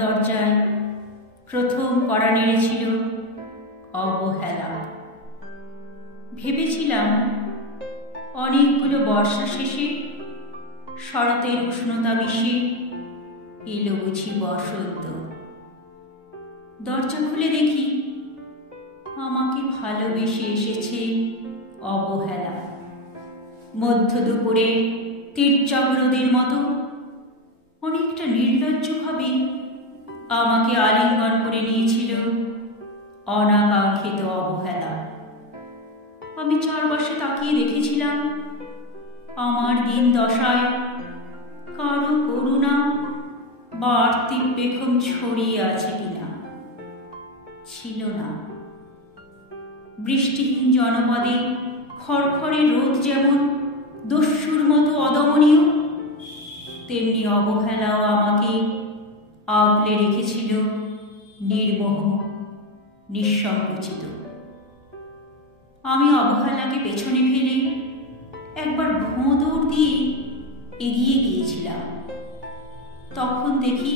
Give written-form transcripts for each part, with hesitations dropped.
দরজায় প্রথম কড়া নেড়েছিল অবহেলা। ভেবেছিলাম অনেকগুলো বর্ষা শেষে শরতের উষ্ণতা মিশে এলো বুঝি বসন্ত। দরজা খুলে দেখি আমাকে ভালোবেসে এসেছে অবহেলা। মধ্য দুপুরে তীর্যক রোদের মতো অনেকটা নির্লজ্জভাবে আমাকে আলিঙ্গন করে নিয়েছিল অনাকাঙ্ক্ষিত অবহেলা। আমি চারপাশে তাকিয়ে দেখেছিলাম আমার দিন দশায় কারো করুণা বা আর্তিক পেখম ছড়িয়ে আছে কিনা। ছিল না। বৃষ্টিহীন জনপদে খড়খড়ে রোদ যেমন দস্যুর মতো অদমনীয়, তেমনি অবহেলাও আমাকে আগলে রেখেছিল নির্মোহ, নিঃসংকোচিত। আমি অবহেলাকে পেছনে ফেলে একবার ভোঁদড় দিয়ে এগিয়ে গিয়েছিলাম। তখন দেখি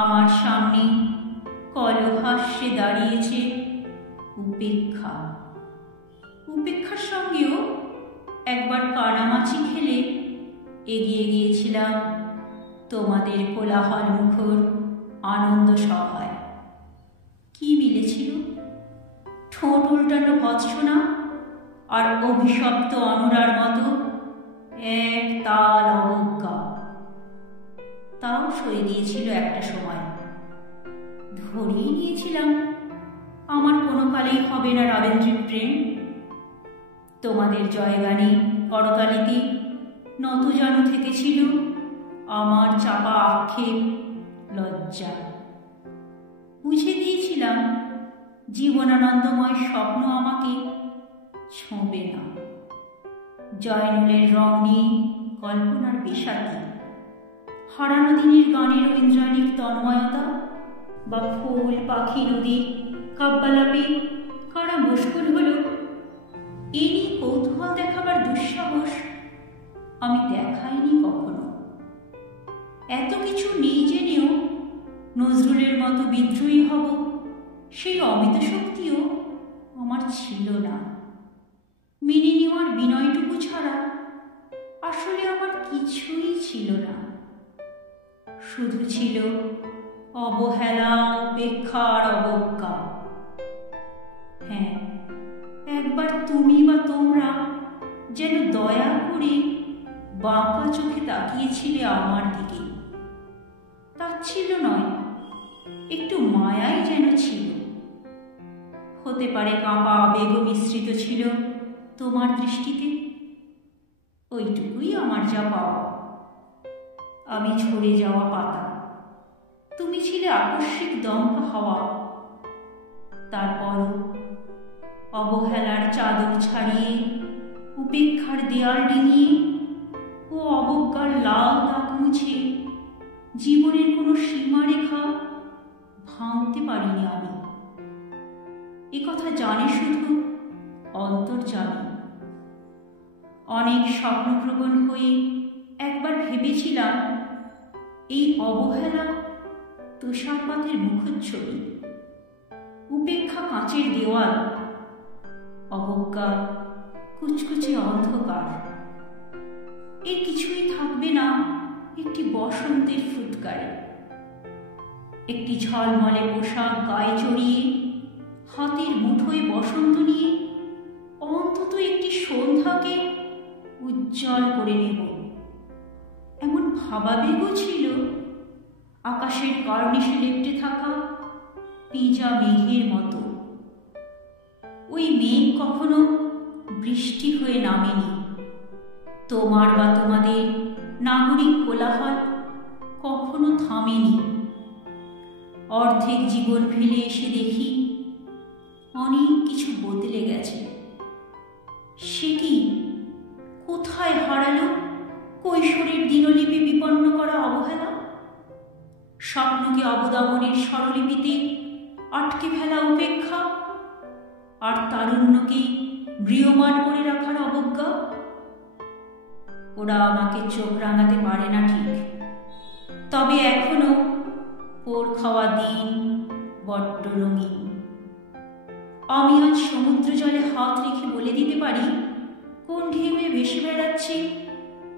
আমার সামনে কলহাস্যে দাঁড়িয়েছে উপেক্ষা। উপেক্ষার সঙ্গেও একবার কানামাছি খেলে এগিয়ে গিয়েছিলাম তোমাদের কোলাহল মুখর আনন্দ সভায়। কি মিলেছিল? ঠোঁট উল্টানো ভৎসনা আর অভিশপ্ত অনুরার মতো এক তাল অবজ্ঞা। তাও সয়ে দিয়েছিল একটা সময়। ধরেই নিয়েছিলাম আমার কোনো কালেই হবে না রবীন্দ্রের প্রেম। তোমাদের জয়গানে করতালিতে নতজানু থেকেছিল আমার চাপা আক্ষেপ, লজ্জা। বুঝে দিয়েছিলাম জীবনানন্দময় স্বপ্ন আমাকে ছোঁবে না। জয়নুলের রং নিয়ে কল্পনার বিষাদী, হারানো দিনের গানের ঐন্দ্রাণিক তন্ময়তা বা ফুল পাখি নদীর কাব্যালাপে কারা মুশকুল হল এ নিয়ে কৌতূহল দেখাবার দুঃসাহস আমি দেখাইনি কখনো। এত কিছু নেই জেনেও নজরুলের মতো বিদ্রোহী হব সেই অমিত শক্তিও আমার ছিল না। মেনে নেওয়ার বিনয়টুকু ছাড়া আসলে আমার কিছুই ছিল না। শুধু ছিল অবহেলা, উপেক্ষা আর অবজ্ঞা। হ্যাঁ, একবার তুমি বা তোমরা যেন দয়া করে বাঁকা চোখে তাকিয়েছিলে আমার দিকে। তাচ্ছিল্য নয়, একটু মায়াই যেন ছিল। হতে পারে কাঁপা আবেগ মিশ্রিত ছিল তোমার দৃষ্টিতে। ওইটুকুই আমার যা পাওয়া। আমি ঝরে যাওয়া পাতা, তুমি ছিলে আকস্মিক দমকা হাওয়া। তারপর অবহেলার চাদর ছাড়িয়ে, উপেক্ষার দেয়াল ডিঙিয়ে ও অবজ্ঞার লাল দাগ মুছে জীবনের কোনো সীমারেখা ভাঙতে পারিনি আমি। একথা জানে শুধু অন্তর্জামী। অনেক স্বপ্নপ্রবণ হয়ে একবার ভেবেছিলাম এই অবহেলা তুষারপাতের মুখচ্ছবি, উপেক্ষা কাঁচের দেওয়াল, অবজ্ঞা কুচকুচে অন্ধকার। এর কিছুই থাকবে না একটি বসন্তের ফুৎকারে। একটি ঝলমলে পোশাক গায়ে চড়িয়ে, হাতের মুঠোয় বসন্ত নিয়ে অন্তত একটি সন্ধ্যাকে উজ্জ্বল করে নেব, এমন ভাবাবেগও ছিল আকাশের কার্নিশে লেপ্টে থাকা পিজা মেঘের মতো। ওই মেঘ কখনো বৃষ্টি হয়ে নামেনি। তোমার বা তোমাদের নাগরিক কোলাহল কখনো থামেনি। অর্ধেক জীবন ফেলে এসে দেখি অনেক কিছু বদলে গেছে। সে কি কোথায় হারালো কৈশোরের দিনলিপি বিপন্ন করা অবহেলা? স্বপ্নকে অবদমনের স্বরলিপিতে আটকে ফেলা উপেক্ষা, আর তারুণ্যকে গৃহমান করে রাখার অবজ্ঞা। ওরা আমাকে চোখ রাঙাতে পারে না ঠিক, তবে এখনো পোড় খাওয়া দিন বড্ড রঙিন। আমি আজ সমুদ্র জলে হাত রেখে বলে দিতে পারি কোন ঢেউয়ে ভেসে বেড়াচ্ছে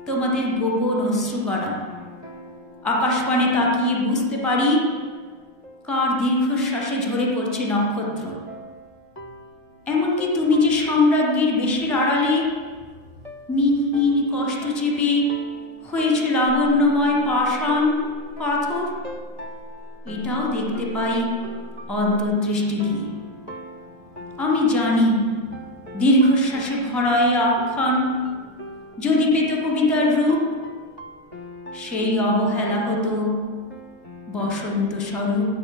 তোমাদের গোপন অশ্রুকণা। আকাশপানে তাকিয়ে বুঝতে পারি কার দীর্ঘশ্বাসে ঝরে পড়ছে নক্ষত্র। এমনকি তুমি যে সাম্রাজ্ঞীর বেশের আড়ালে মিহিন কষ্ট চেপে হয়েছে লাবণ্যময় পাষাণ পাথর, এটাও দেখতে পাই অন্তর্দৃষ্টি দিয়ে। আমি জানি দীর্ঘশ্বাসে ভরা এই আখ্যান যদি পেত কবিতার রূপ, সেই অবহেলা হতো বসন্ত স্বরূপ।